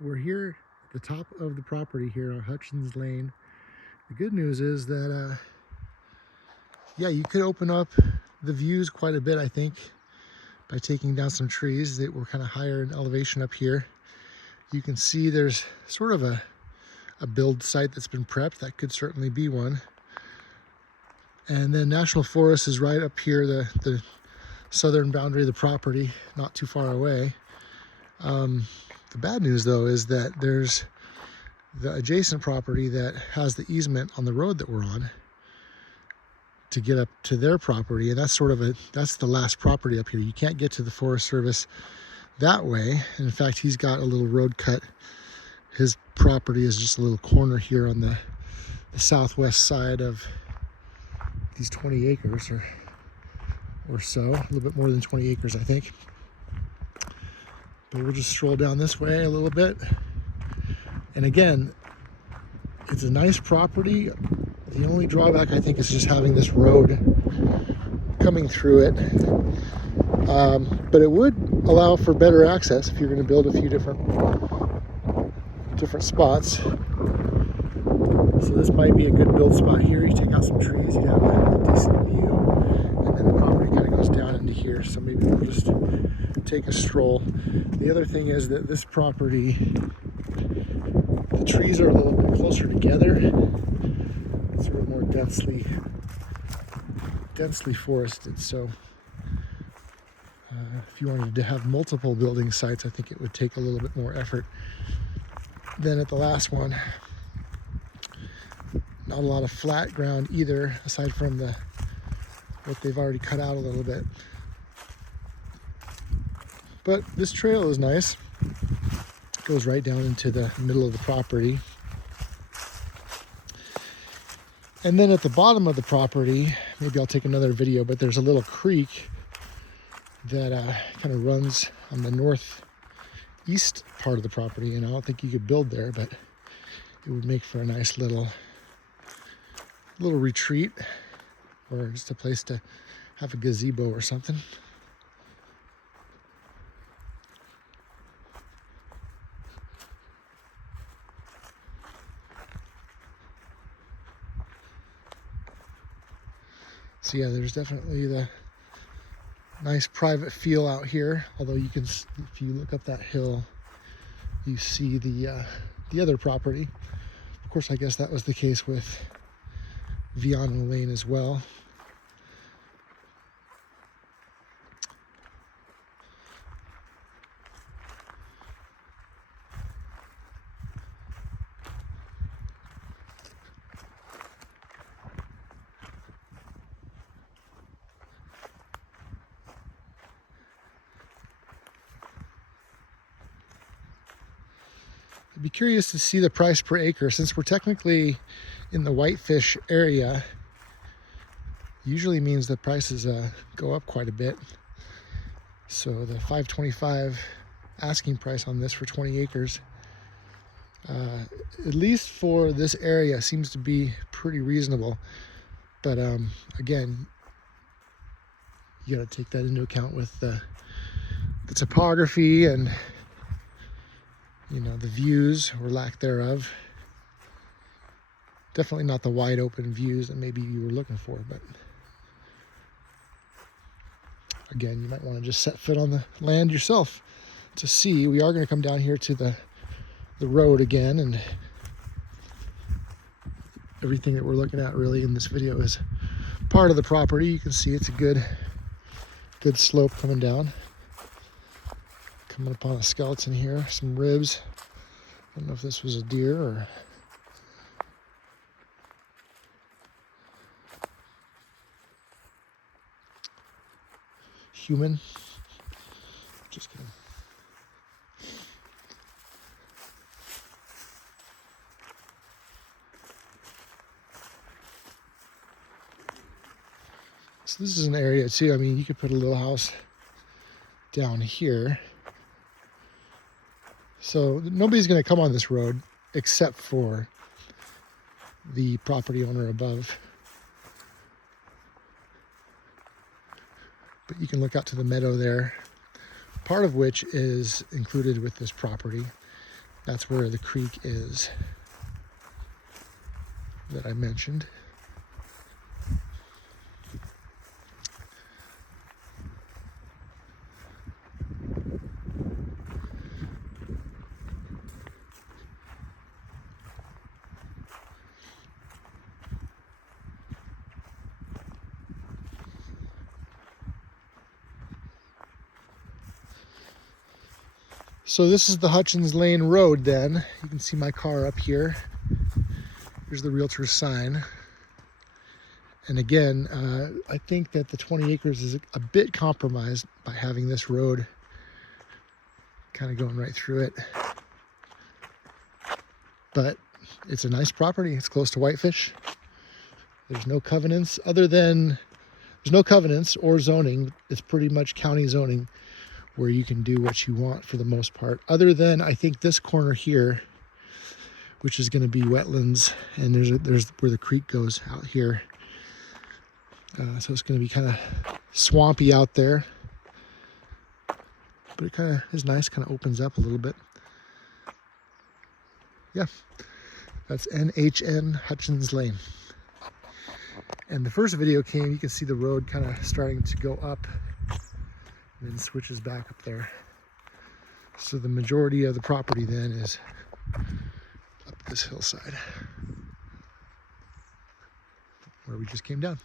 we're here at the top of the property here on Hutchens Lane. The good news is that, yeah, you could open up the views quite a bit, I think, by taking down some trees that were kind of higher in elevation up here. You can see there's sort of a build site that's been prepped. That could certainly be one. And then National Forest is right up here, the southern boundary of the property, not too far away. The bad news, though, is that there's the adjacent property that has the easement on the road that we're on to get up to their property, and that's that's the last property up here. You can't get to the Forest Service that way. And in fact, he's got a little road cut. His property is just a little corner here on the southwest side of these 20 acres or so, a little bit more than 20 acres, I think. But we'll just stroll down this way a little bit. And again, it's a nice property. The only drawback, I think, is just having this road coming through it. But it would allow for better access if you're going to build a few different spots. So this might be a good build spot here. You take out some trees, you'd have a decent view. And then the property kind of goes down into here. So maybe we'll just take a stroll. The other thing is that this property, the trees are a little bit closer together. It's sort of more densely forested. So if you wanted to have multiple building sites, I think it would take a little bit more effort than at the last one. Not a lot of flat ground either, aside from what they've already cut out a little bit. But this trail is nice. It goes right down into the middle of the property. And then at the bottom of the property, maybe I'll take another video, but there's a little creek that kind of runs on the northeast part of the property. And I don't think you could build there, but it would make for a nice little retreat, or just a place to have a gazebo or something. So yeah, there's definitely the nice private feel out here. Although you can, if you look up that hill, you see the other property. Of course, I guess that was the case with Nhn Lane as well. I'd be curious to see the price per acre, since we're technically in the whitefish area. Usually means the prices go up quite a bit. So the $525 asking price on this for 20 acres, at least for this area, seems to be pretty reasonable. But again, you got to take that into account with the topography and, you know, the views or lack thereof. Definitely not the wide open views that maybe you were looking for, but again, you might want to just set foot on the land yourself to see. We are going to come down here to the road again, and everything that we're looking at really in this video is part of the property. You can see it's a good slope coming down. Coming upon a skeleton here, some ribs. I don't know if this was a deer or human. Just kidding. So this is an area too. I mean, you could put a little house down here. So nobody's going to come on this road except for the property owner above. But you can look out to the meadow there, part of which is included with this property. That's where the creek is that I mentioned. So this is the Hutchens Lane Road then. You can see my car up here. Here's the realtor's sign. And again, I think that the 20 acres is a bit compromised by having this road kind of going right through it. But it's a nice property. It's close to Whitefish. There's no covenants there's no covenants or zoning. It's pretty much county zoning where you can do what you want for the most part. Other than, I think, this corner here, which is going to be wetlands, and there's where the creek goes out here. So it's going to be kind of swampy out there. But it kind of is nice, kind of opens up a little bit. Yeah, that's Nhn Hutchens Lane. And the first video came, you can see the road kind of starting to go up and then switches back up there. So the majority of the property then is up this hillside where we just came down.